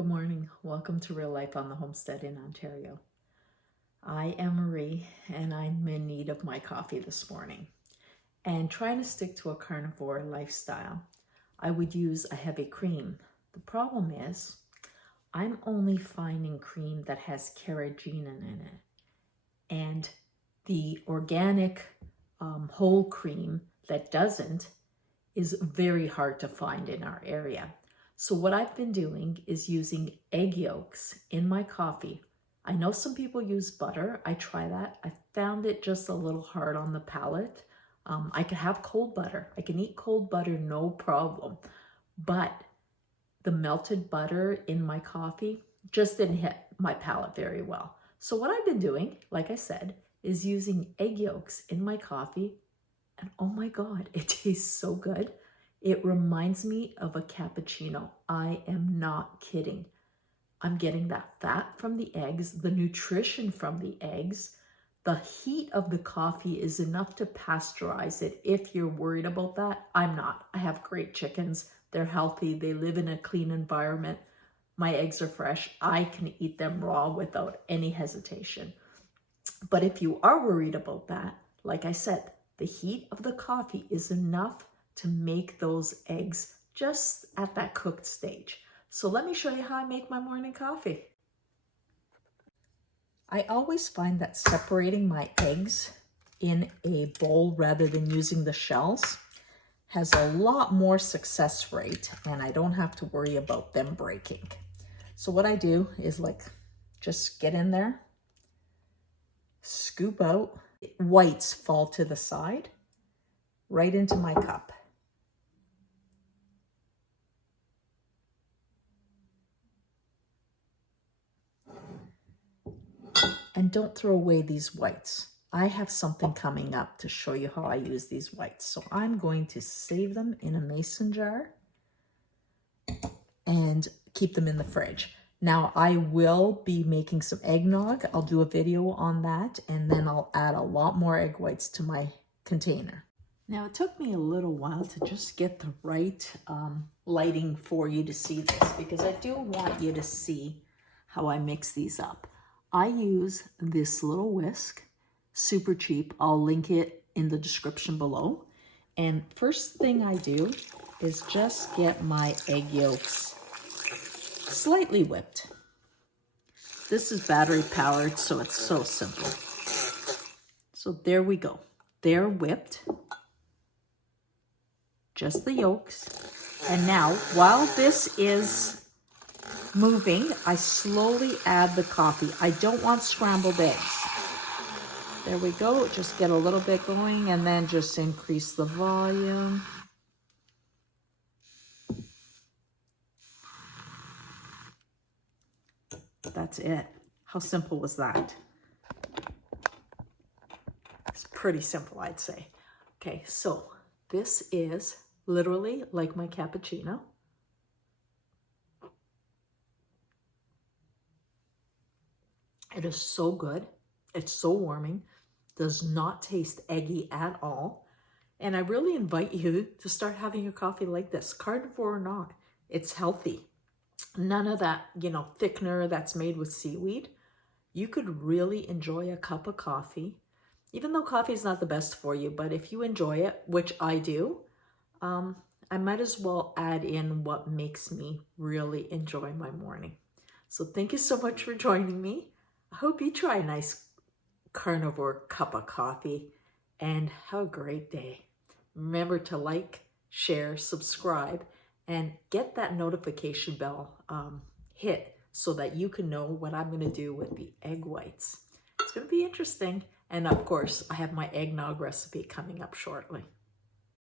Good morning. Welcome to Real Life on the Homestead in Ontario. I am Marie and I'm in need of my coffee this morning. And trying to stick to a carnivore lifestyle, I would use a heavy cream. The problem is I'm only finding cream that has Carrageenan in it. And the organic whole cream that doesn't is very hard to find in our area. So what I've been doing is using egg yolks in my coffee. I know some people use butter. I try that. I found it just a little hard on the palate. I can have cold butter. I can eat cold butter, no problem. But the melted butter in my coffee just didn't hit my palate very well. So what I've been doing, like I said, is using egg yolks in my coffee. And oh my God, it tastes so good. It reminds me of a cappuccino. I am not kidding. I'm getting that fat from the eggs, the nutrition from the eggs. The heat of the coffee is enough to pasteurize it. If you're worried about that, I'm not. I have great chickens. They're healthy. They live in a clean environment. My eggs are fresh. I can eat them raw without any hesitation. But if you are worried about that, like I said, the heat of the coffee is enough to make those eggs just at that cooked stage. So let me show you how I make my morning coffee. I always find that separating my eggs in a bowl rather than using the shells has a lot more success rate, and I don't have to worry about them breaking. So what I do is just get in there, scoop out, whites fall to the side, right into my cup. And don't throw away these whites. I have something coming up to show you how I use these whites. So I'm going to save them in a mason jar and keep them in the fridge. Now I will be making some eggnog. I'll do a video on that, and then I'll add a lot more egg whites to my container. Now it took me a little while to just get the right lighting for you to see this, because I do want you to see how I mix these up. I use this little whisk, super cheap. I'll link it in the description below. And first thing I do is just get my egg yolks slightly whipped. This is battery powered, so it's so simple. So there we go. They're whipped. Just the yolks. And now, while this is moving, I slowly add the coffee. I don't want scrambled eggs. There we go. Just get a little bit going and then just increase the volume. That's it. How simple was that? It's pretty simple, I'd say. Okay, so this is literally like my cappuccino. It is so good. It's so warming. Does not taste eggy at all. And I really invite you to start having your coffee like this, carnivore or not. It's healthy. None of that, thickener that's made with seaweed. You could really enjoy a cup of coffee, even though coffee is not the best for you. But if you enjoy it, which I do, I might as well add in what makes me really enjoy my morning. So thank you so much for joining me. I hope you try a nice carnivore cup of coffee and have a great day. Remember to like, share, subscribe, and get that notification bell hit so that you can know what I'm going to do with the egg whites. It's going to be interesting. And of course, I have my eggnog recipe coming up shortly.